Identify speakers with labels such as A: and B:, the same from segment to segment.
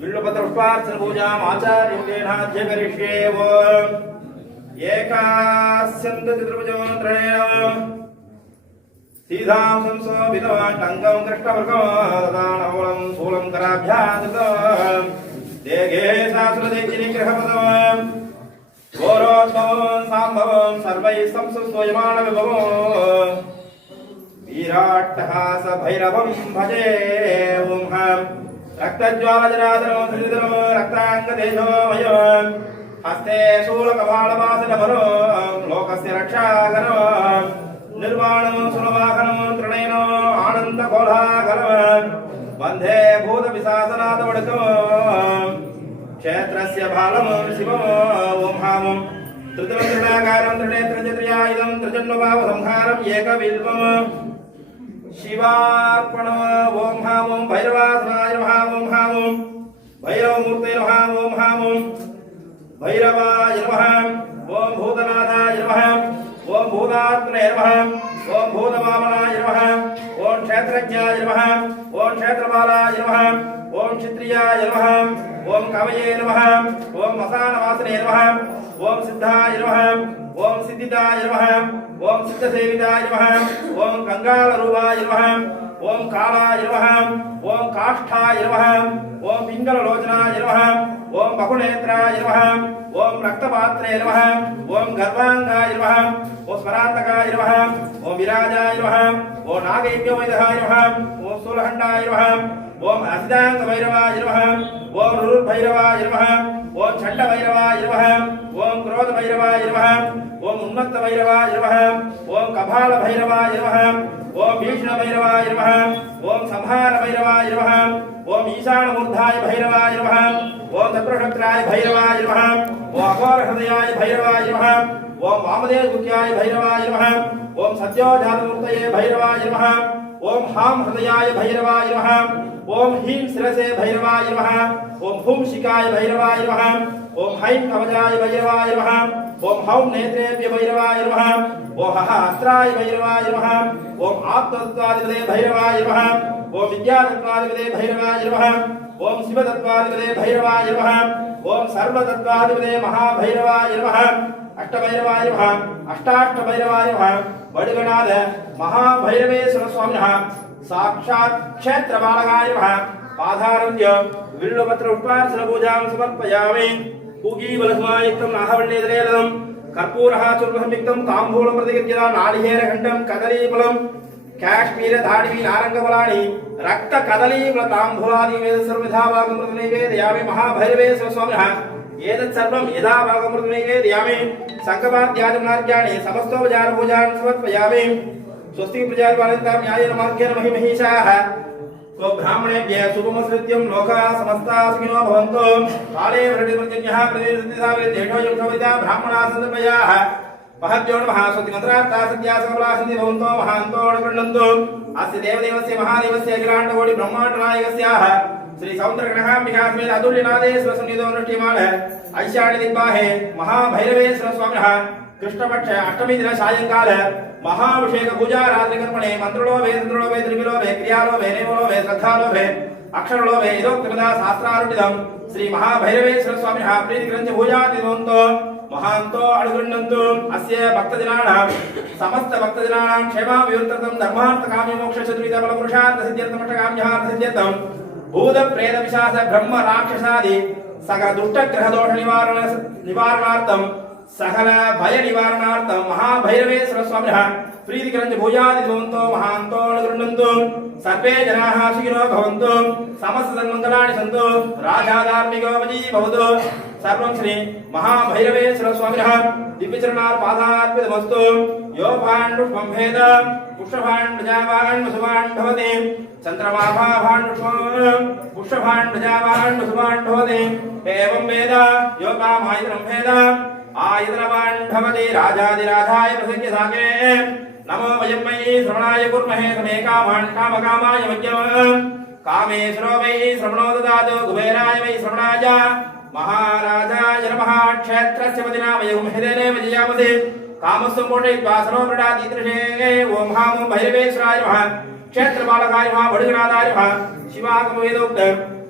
A: మహాభైరవేశ్వర స్వామినః బాధారభ్య విల్లుపత్ర పుష్పార్చన పూజాం ఆచార్యోగేనాధ్య కరిష్యే ఓం ఏకాస్యంత చతుర్భుజోంద్రేణ సీధాం సంశోభితవాన్ టంకం కృష్ణమృగం శూలం కరాభ్యాదృతం దేగే శాస్త్రదేచి నిగ్రహపదం ఘోరోద్భవం సాంభవం సర్వై సంసూయమాణ హస్తే శూలకపాళవాసనభరో లోకస్య రక్షాకరం నిర్వాణం సులవాహనం తృణయనో ఆనంద కోలాహలం వందే భూత క్షేత్రస్య త్రిజన్మభావ సంహారం శివార్పణ ఓం హాం ఓం భైరవాసనాయ నమ ఓం హాం ఓం భైరవమూర్తే నమః ఓం హాం ఓం భైరవాయ నమ ఓం భూతనాథాయ నమ ఓం భూతాత్మనే నమ ఓం భూతవామనాయ నమ ఓం క్షేత్రజ్ఞాయ నమ ఓం క్షేత్రపాలాయ నమ ఓం క్షత్రియాయ నమః ఓం కవయే నమః ఓం మసానవాసనే నమః ఓం సిద్ధాయ నమః ఓం సిద్ధితాయ నమః ఓం సిద్ధసేవితాయ నమః ఓం కంగాళరూపాయ నమః ఓం కాళాయ నమః ఓం కాష్ఠాయ నమః ఓం పింగళలోచనాయ నమః ఓం బహునేత్రాయ నమః ఓం రక్తపాత్రే నమః ఓం గర్వాంగాయ నమః ఓం స్మరాంతకాయ నమః ఓం విరాజాయ నమః ఓం నాగైక్యమైదహాయ నమః ఓం స్థూలహండాయ నమః ఓం అసిదాంగ భైరవాయ నమః ఓం రురుర్భైరవాయ నమః ఓం చండ భైరవాయ నమః ఓం క్రోధ భైరవాయ నమః ఓం ఉన్మత్త భైరవాయ నమః ఓం కపాల భైరవాయ నమః ఓం భీషణ భైరవాయ నమః ఓం సంహార భైరవాయ నమః ఓం ఈశానమూర్ధాయ భైరవాయ నమః ఓం చక్రశక్రాయ భైరవాయ నమః ఓం అఘోర హృదయాయ భైరవాయ నమః ఓం వామదేవ గుఖ్యాయ భైరవాయ నమః ఓం సత్యోజాతమూర్తయే భైరవాయ నమః ఓం హాం హృదయాయ భైరవాయ నమః ఓం హీం శిరసే భైరవాయ నమః. ఓం హూం శికాయ భైరవాయ నమః. ఓం హైం కవచాయ భైరవాయ నమః. ఓం హౌం నేత్రేభ్య భైరవాయ నమః. ఓం హహ అస్త్రాయ భైరవాయ నమః. ఓం ఆత్మతత్వాదిపదే భైరవాయ నమః. ఓం విద్యాతత్వాదిపదే భైరవాయ నమః. ఓం శివతత్వాదిపదే భైరవాయ నమః. ఓం సర్వతత్వాదిపదే మహాభైరవాయ నమః. అష్టభైరవాయ నమః. అష్టాష్టభైరవాయ నమః. బడుగనాథ మహాభైరవేశ్వర స్వామినః సాక్షాత్ క్షేత్రబాలకాయ నమః పాదారంధ్య విల్లుపత్ర ఉత్పార్చన పూజాం సమర్పయామి పూగీబలసమాయుక్తం నాహవణ్యేదరేదం కర్పూరः చుర్భసంయుక్తం తాంబూలం ప్రతిగత్యదా నాళిహేరఖండం కదలీఫలం కాశ్మీర ధాడివి నారంగఫలాని రక్త కదలీఫల తాంబూలాది వేద సర్వధాభాగమృత నైవేదయామి మహాభైరవేశ్వర స్వామినः ఏదత్ సర్వం యదా భాగమృత నైవేదయామి సంకపాద్యాది మార్గాణి సమస్తోపచార పూజాన్ సమర్పయామి స్వస్తి ప్రజాపాలితాం న్యాయేన మార్గేణ మహిమహీషాः సో బ్రాహ్మణేభ్య శుభమసృత్యం లోకా సమస్తా సుఖినో భవంతు కాలే ప్రతిపర్జన్యః ప్రతిసంధిసావే జేఠోయం కవిత బ్రాహ్మణా సందర్భయాః మహద్యో నమః మంత్రార్థా సత్యా సంధి భవంతో మహాంతో అస్య దేవదేవస్య మహాదేవస్య అఖిలాండకోటి బ్రహ్మాండ నాయకస్యాః శ్రీ సౌందరగ్రహాంబికా సమేత అతుల్యనాదేశ్వర సన్నిధో నృష్టిమాణ ఐశాణి దిగ్బాహే మహాభైరవేశ్వర స్వామినः కృష్ణపక్ష అష్టమి దిన సాయంకాల మహాభిషేక పూజా రాత్రి కర్మణే మంత్రులో వే తంత్రులో వే త్రిమిలో వే క్రియాలో వే నేమలో వే శ్రద్ధాలో వే అక్షరలో వే ఇదోక్తమదా శాస్త్రారుణిదం శ్రీ మహాభైరవేశ్వర స్వామి ప్రీతి స్వామినः పూజా పూజాదివంతో మహాంతో అడుగుండంతు అస్య భక్త భక్తజనానాం సమస్త భక్తజనానాం వివృతం ధర్మార్థ కామ్య మోక్ష చతుర్విధ బల పురుషార్థ సిద్ధ్యర్థమష్ట కామ్యార్థ సిద్ధ్యర్థం భూత ప్రేత విశాస బ్రహ్మ రాక్షసాది సకల దుష్ట గ్రహ దోష నివారణ నివారణార్థం సకల భయ నివారణార్థం మహాభైరవేశ్వర స్వామి ప్రీతికరంజ భూజాది భవంతో మహాంతో గృహంతో సర్వే జనా సుఖినో భవంతు సమస్త సన్మంగళాన్ని సంతు రాజాధార్మికోపజీ భవతు సర్వం శ్రీ మహాభైరవేశ్వర స్వామి దివ్యచరణార్ పాదాత్మితమస్తు యో పాండుష్మేద పుష్పభాండుజావాండుసుభాండోదే చంద్రమాభాభాండుష్మం పుష్పభాండుజావాండుసుభాండోదే ఏం వేద యోగామాయుధనం భేద ఆయుధనవాండవతి రాజాదిరాధాయ ప్రసంఖ్య సాగే నమో వయమయే శ్రవణాయ కుర్మహే సమే కామాన్ కామకామాయ వజ్రం కామేశ్వరో వై శ్రవణో దదాతు కుబేరాయ వై శ్రవణాయ మహారాజాయ నమః క్షేత్రస్య వదినామయం హృదయే విజయామదే కామస్తం పూర్ణయిత్వా సర్వప్రడా దీదృశే ఓం హాం భైరవేశ్వరాయ నమః క్షేత్రపాలకాయ నమః బడుగనాథాయ నమః శివాకమవేదోక్త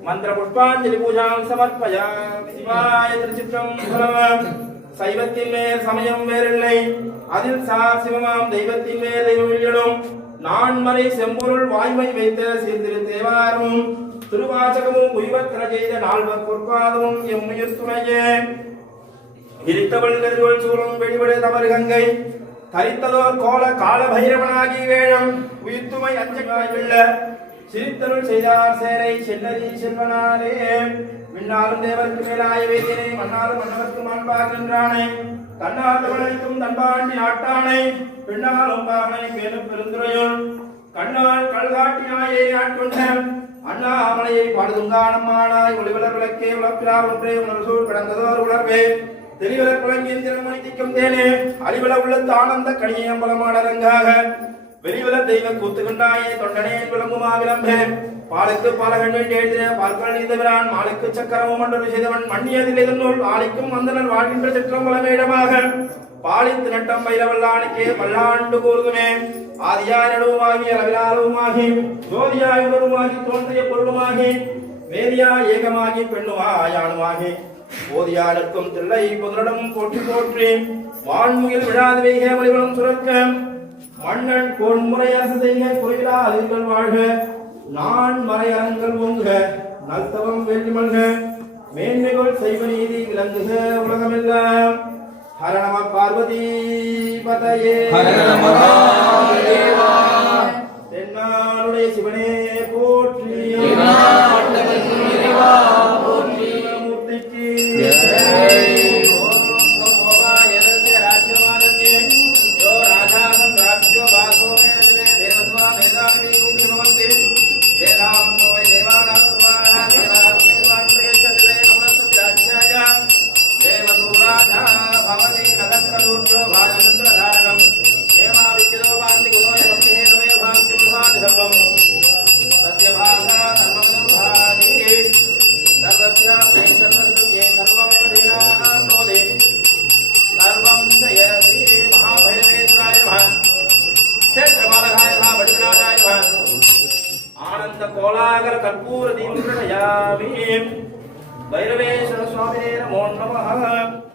A: మంత్రపుష్పాంజలి పూజాం సమర్పయామి శివాయ త్రిచిత్రం ఫలం சைவத்தின் மேல் சமயம் வேறில்லை. அதில் சார் சிவமாம் தெய்வத்தின் மேல் தெய்வமில்லும் நான்மறை செம்பொருள் வாய்மை வைத்த சீர்திரு தேவாரமும் திருவாசகமும் உய்வத்திர செய்த நால்வர் பொற்பாதமும் எம்முயிர் துணையே. இருத்தவள் கதிர்கள் சூழும் வெளிவிடு தவறு கங்கை தரித்ததோர் கோல கால பைரவனாகி வேழம் உயிர்த்துமை அஞ்சகாயுள்ள சிரித்தருள் செய்தார் சேரை செல்லரி செல்வனாரே மின்னாலும் தேவருக்கு மேலாய வேதியனை மண்ணாலும் மன்னவர்க்கு மாண்பாகின்றானே தன்னால் தமிழனைக்கும் தன்பாண்டி நாட்டானை பெண்ணாலும் பாகனை மேலும் பெருந்துரையுள் கண்ணால் கல்காட்டினாயே ஆட்கொண்ட அண்ணாமலையை பாடுதுங்கானம்மானாய் ஒளிவலர் விளக்கே உழப்பிலார் ஒன்றே உணர்சூர் கடந்ததோர் உணர்வே தெளிவலர் குழங்கின் திறமொழி திக்கும் தேனே. அறிவள உள்ளத்து ஆனந்த கனியை அம்பலமாடரங்காக வெளிவல தெய்வ கூத்துகண்டாயே தொண்டனே விளங்குமா விளம்பே பாலுக்கு பாலகன் வேண்டி எழுதின பால்கள் நீந்தவிரான் மாலுக்கு சக்கரமும் மண்டல் செய்தவன் மண்ணியதில் எதிர்நூல் ஆலைக்கும் வந்தனர் வாழ்கின்ற சிற்றம்பலமேடமாக பாலித்து நட்டம் பயிரவல்லானுக்கே பல்லாண்டு கூறுதுமே. ஆதியாய் நடுவுமாகி அளவிலாளவுமாகி ஜோதியாய் உணருமாகி தோன்றிய பொருளுமாகி வேதியா ஏகமாகி பெண்ணுமாயானுமாகி ஆணுமாகி. தில்லை புதரிடம் போற்றி போற்றி வான்முகில் விழாது வைக வழிவலம் சுரக்கம் மன்னன் பொன்முறை அரசு செய்க குறைவிலா அதிர்கள் வாழ்க. நான் மறையரங்கள் ஓங்குக நல்தவம் வெற்றி மல்க. மேன்மைகள் செய்வ நீதி விளங்குக உலகமெல்லாம். ஹர நம பார்வதி பதையே. தென்னாளுடைய சிவனே போற்றி. కోలాగల కర్పూర దీపం భైరవేశ్వర స్వామినే నమో నమః.